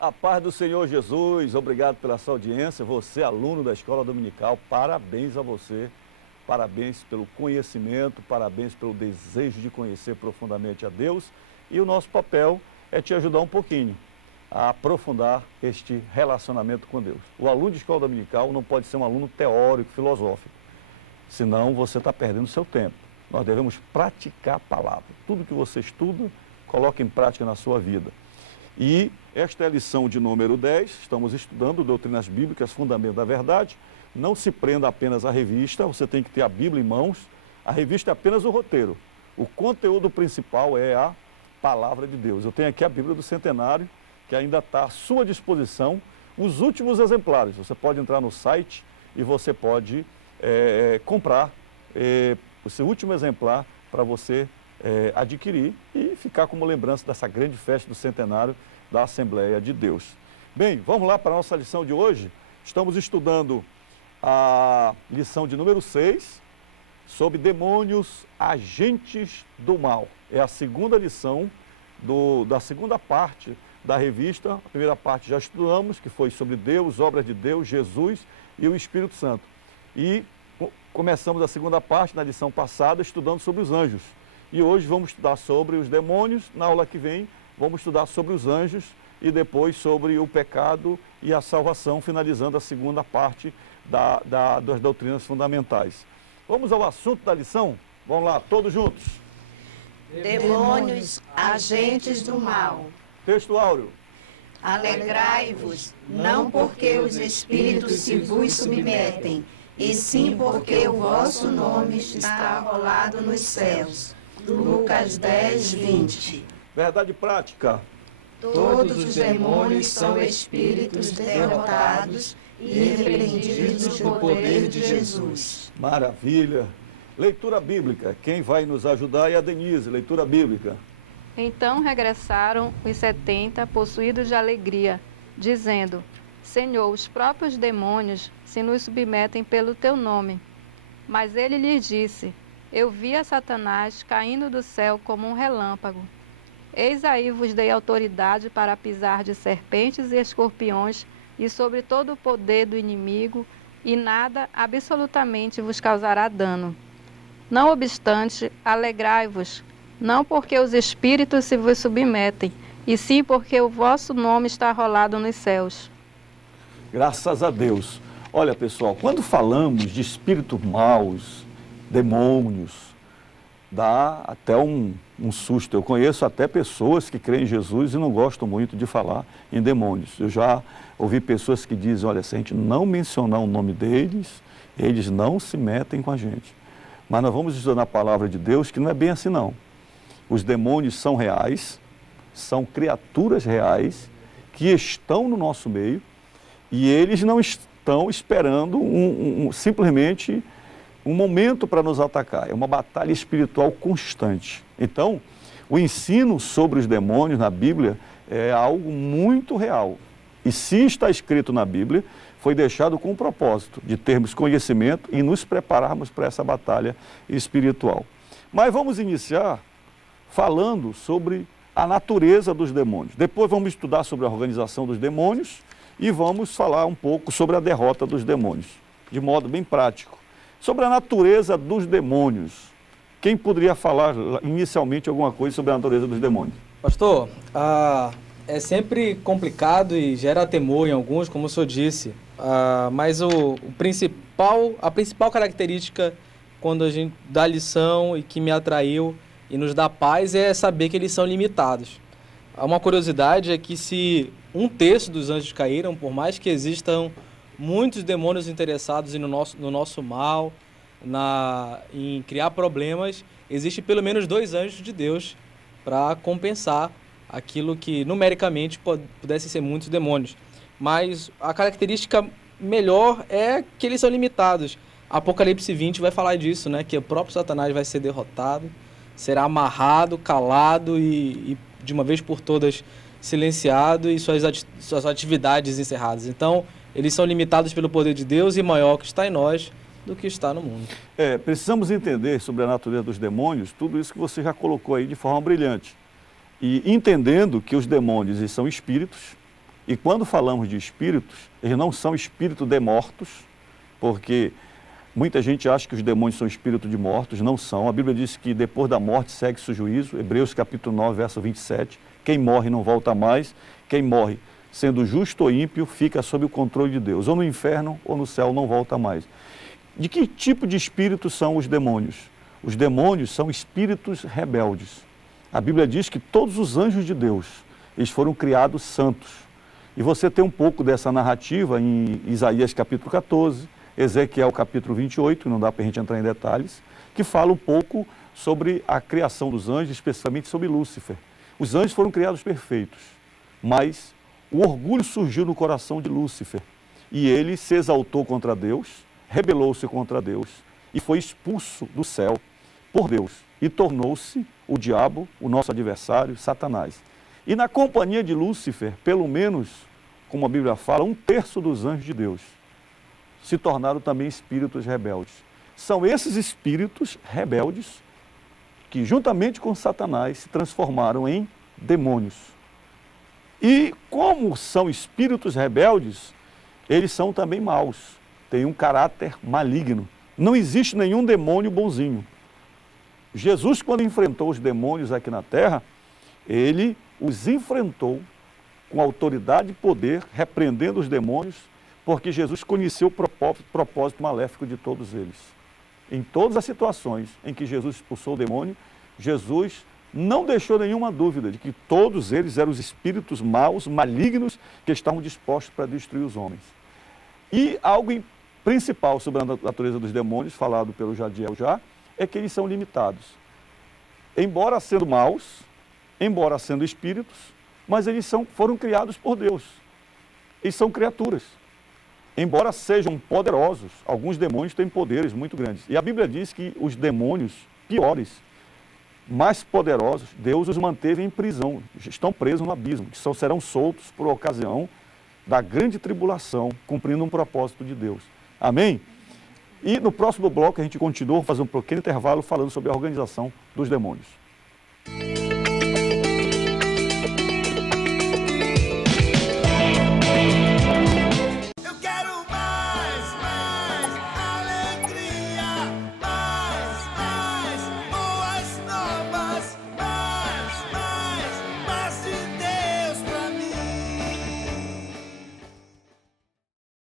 A paz do Senhor Jesus, obrigado pela sua audiência. Você, aluno da Escola Dominical, parabéns a você. Parabéns pelo conhecimento, parabéns pelo desejo de conhecer profundamente a Deus. E o nosso papel é te ajudar um pouquinho a aprofundar este relacionamento com Deus. O aluno de Escola Dominical não pode ser um aluno teórico, filosófico, senão você está perdendo seu tempo. Nós devemos praticar a palavra. Tudo que você estuda, coloque em prática na sua vida. E esta é a lição de número 10, estamos estudando doutrinas bíblicas, fundamento da verdade. Não se prenda apenas à revista, você tem que ter a Bíblia em mãos. A revista é apenas o roteiro. O conteúdo principal é a palavra de Deus. Eu tenho aqui a Bíblia do Centenário, que ainda está à sua disposição, os últimos exemplares. Você pode entrar no site e você pode comprar o seu último exemplar para você adquirir e ficar como lembrança dessa grande festa do centenário da Assembleia de Deus. Bem, vamos lá para a nossa lição de hoje. Estamos estudando a lição de número 6, sobre demônios agentes do mal. É a segunda lição da segunda parte da revista. A primeira parte já estudamos, que foi sobre Deus, obras de Deus, Jesus e o Espírito Santo. E começamos a segunda parte na lição passada estudando sobre os anjos. E hoje vamos estudar sobre os demônios. Na aula que vem vamos estudar sobre os anjos e depois sobre o pecado e a salvação, finalizando a segunda parte das doutrinas fundamentais. Vamos ao assunto da lição? Vamos lá, todos juntos. Demônios, agentes do mal. Texto áureo. Alegrai-vos, não porque os espíritos se vos submetem, e sim porque o vosso nome está arrolado nos céus. Lucas 10, 20. Verdade prática. Todos os demônios são espíritos derrotados e repreendidos no poder de Jesus. Maravilha. Leitura bíblica. Quem vai nos ajudar é a Denise. Leitura bíblica. Então regressaram os 70 possuídos de alegria, dizendo: Senhor, os próprios demônios se nos submetem pelo teu nome. Mas ele lhes disse: Eu vi a Satanás caindo do céu como um relâmpago. Eis aí vos dei autoridade para pisar de serpentes e escorpiões e sobre todo o poder do inimigo, e nada absolutamente vos causará dano. Não obstante, alegrai-vos, não porque os espíritos se vos submetem, e sim porque o vosso nome está arrolado nos céus. Graças a Deus. Olha, pessoal, quando falamos de espíritos maus, demônios, dá até um susto. Eu conheço até pessoas que creem em Jesus e não gostam muito de falar em demônios. Eu já ouvi pessoas que dizem: olha, se a gente não mencionar o nome deles, eles não se metem com a gente. Mas nós vamos estudar na palavra de Deus que não é bem assim não. Os demônios são reais, são criaturas reais que estão no nosso meio e eles não estão esperando simplesmente um momento para nos atacar. É uma batalha espiritual constante. Então, o ensino sobre os demônios na Bíblia é algo muito real. E se está escrito na Bíblia, foi deixado com o propósito de termos conhecimento e nos prepararmos para essa batalha espiritual. Mas vamos iniciar falando sobre a natureza dos demônios. Depois vamos estudar sobre a organização dos demônios e vamos falar um pouco sobre a derrota dos demônios, de modo bem prático. Sobre a natureza dos demônios. Quem poderia falar inicialmente alguma coisa sobre a natureza dos demônios? Pastor, é sempre complicado e gera temor em alguns, como o senhor disse. Mas a principal característica quando a gente dá lição e que me atraiu e nos dá paz é saber que eles são limitados. Uma curiosidade é que se 1/3 dos anjos caíram, por mais que existam muitos demônios interessados no nosso mal, em criar problemas, existe pelo menos 2 anjos de Deus para compensar aquilo que numericamente pudesse ser muitos demônios. Mas a característica melhor é que eles são limitados. Apocalipse 20 vai falar disso, né? Que o próprio Satanás vai ser derrotado, será amarrado, calado e de uma vez por todas silenciado e suas atividades encerradas. Então, eles são limitados pelo poder de Deus e maior que está em nós do que está no mundo. Precisamos entender sobre a natureza dos demônios, tudo isso que você já colocou aí de forma brilhante. E entendendo que os demônios são espíritos E quando falamos de espíritos, eles não são espíritos de mortos, porque muita gente acha que os demônios são espíritos de mortos, não são. A Bíblia diz que depois da morte segue-se o juízo, Hebreus capítulo 9, verso 27. Quem morre não volta mais, quem morre sendo justo ou ímpio fica sob o controle de Deus, ou no inferno ou no céu não volta mais. De que tipo de espíritos são os demônios? Os demônios são espíritos rebeldes. A Bíblia diz que todos os anjos de Deus, eles foram criados santos. E você tem um pouco dessa narrativa em Isaías capítulo 14, Ezequiel capítulo 28, não dá para a gente entrar em detalhes, que fala um pouco sobre a criação dos anjos, especificamente sobre Lúcifer. Os anjos foram criados perfeitos, mas o orgulho surgiu no coração de Lúcifer. E ele se exaltou contra Deus, rebelou-se contra Deus e foi expulso do céu por Deus. E tornou-se o diabo, o nosso adversário, Satanás. E na companhia de Lúcifer, pelo menos, como a Bíblia fala, 1/3 dos anjos de Deus se tornaram também espíritos rebeldes. São esses espíritos rebeldes que, juntamente com Satanás, se transformaram em demônios. E como são espíritos rebeldes, eles são também maus, têm um caráter maligno. Não existe nenhum demônio bonzinho. Jesus, quando enfrentou os demônios aqui na terra, ele os enfrentou com autoridade e poder, repreendendo os demônios, porque Jesus conheceu o propósito maléfico de todos eles. Em todas as situações em que Jesus expulsou o demônio, Jesus não deixou nenhuma dúvida de que todos eles eram os espíritos maus, malignos, que estavam dispostos para destruir os homens. E algo principal sobre a natureza dos demônios, falado pelo Jadiel já, é que eles são limitados. Embora sendo maus, embora sendo espíritos, mas eles foram criados por Deus. Eles são criaturas. Embora sejam poderosos, alguns demônios têm poderes muito grandes. E a Bíblia diz que os demônios piores, mais poderosos, Deus os manteve em prisão, estão presos no abismo, que serão soltos por ocasião da grande tribulação, cumprindo um propósito de Deus. Amém? E no próximo bloco a gente continua, fazer um pequeno intervalo falando sobre a organização dos demônios.